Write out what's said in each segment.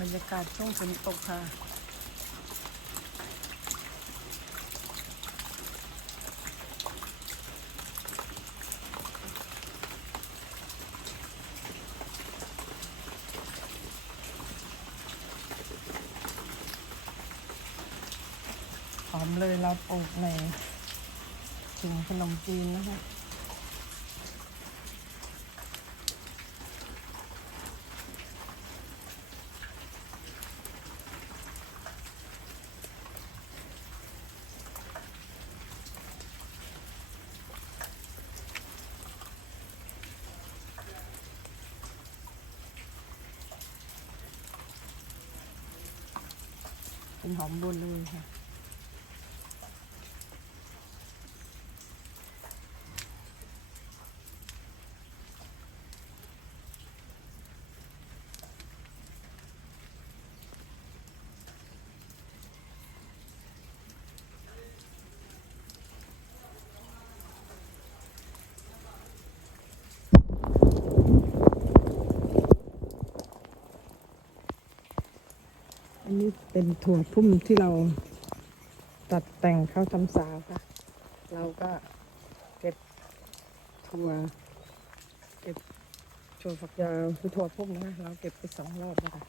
บรรยากาศช่วงฝนตกค่ะหอมเลยเราปลูกในถุงขนมจีนนะคะเป็นหอมบัวเลยค่ะอันนี้เป็นถั่วพุ่มที่เราตัดแต่งเข้าทำสาวค่ะเราก็เก็บถั่วฝักยาวคือถั่วพุ่มนะคะเราเก็บไป2 รอบนะคะ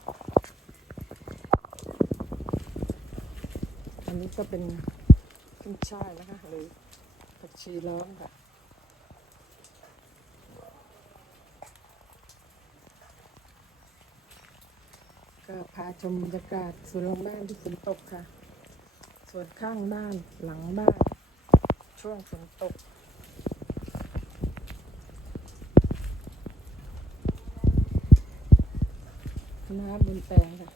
อันนี้ก็เป็นขึ้นช่ายนะคะหรือผักชีร้อนค่ะก็พาชมบรรยากาศสวนหลังบ้านที่ฝนตกค่ะส่วนข้างบ้านหลังบ้านช่วงฝนตกน้ำบนแปลงค่ะ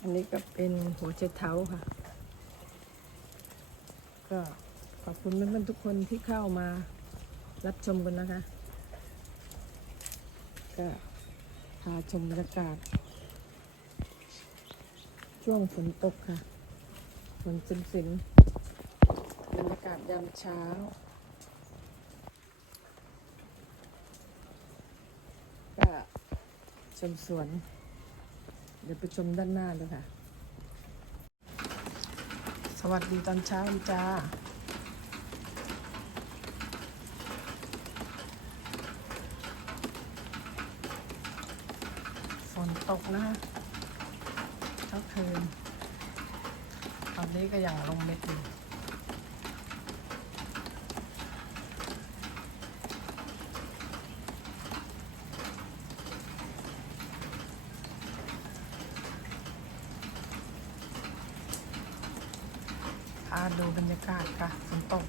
อันนี้ก็เป็นหัวไชเท้าค่ะก็ขอบคุณเพื่อนๆทุกคนที่เข้ามารับชมกันนะคะก็พาชมบรรยากาศช่วงฝนตกค่ะฝนสินบรรยากาศยามเช้าก็ชมสวนเดี๋ยวไปชมด้านหน้าเลยค่ะสวัสดีตอนเช้าจ้าฝนตกนะคะก็คือตอนนี้ก็ยังลงเม็ดอยู่พาดูบรรยากาศค่ะฝนตก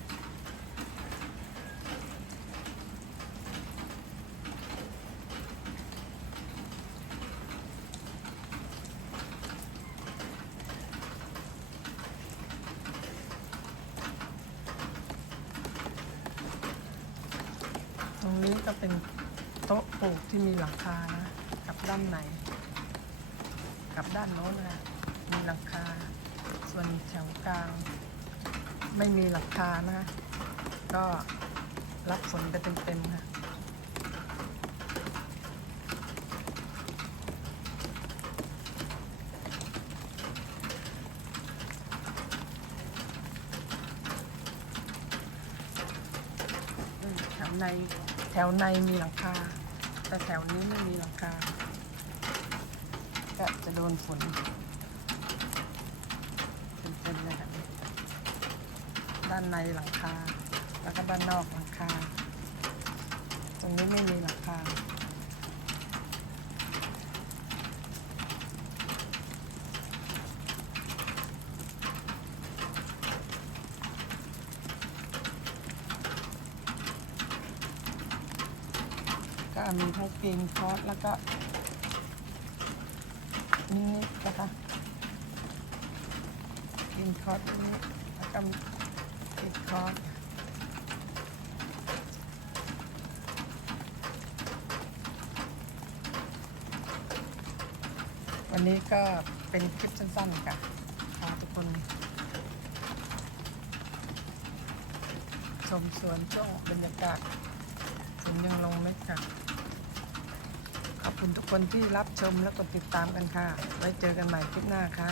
ตรงนี้ก็เป็นโต๊ะปลูกที่มีหลังคานะกับด้านในกับด้านโน้นนะมีหลังคาส่วนแถวกลางไม่มีหลังคานะคะก็รับฝนไปเต็มๆค่ะแถวในมีหลังคาแต่แถวนี้ไม่มีหลังคาก็จะโดนฝนเต็มๆเลยค่ะด้านในหลังคาแล้วก็ด้านนอกหลังคาตรงนี้ไม่มีหลังคาก็มีทั้งกรีนคอร์สแล้วก็นี่นะคะกรีนคอร์สนี่แล้วก็กรีนคอร์สวันนี้ก็เป็นคลิปสั้นๆค่ะขอทุกคน ชมสวนช่วงบรรยากาศฝนยังลงไม่กลับขอบคุณทุกคนที่รับชมและกดติดตามกันค่ะ ไว้เจอกันใหม่คลิปหน้าค่ะ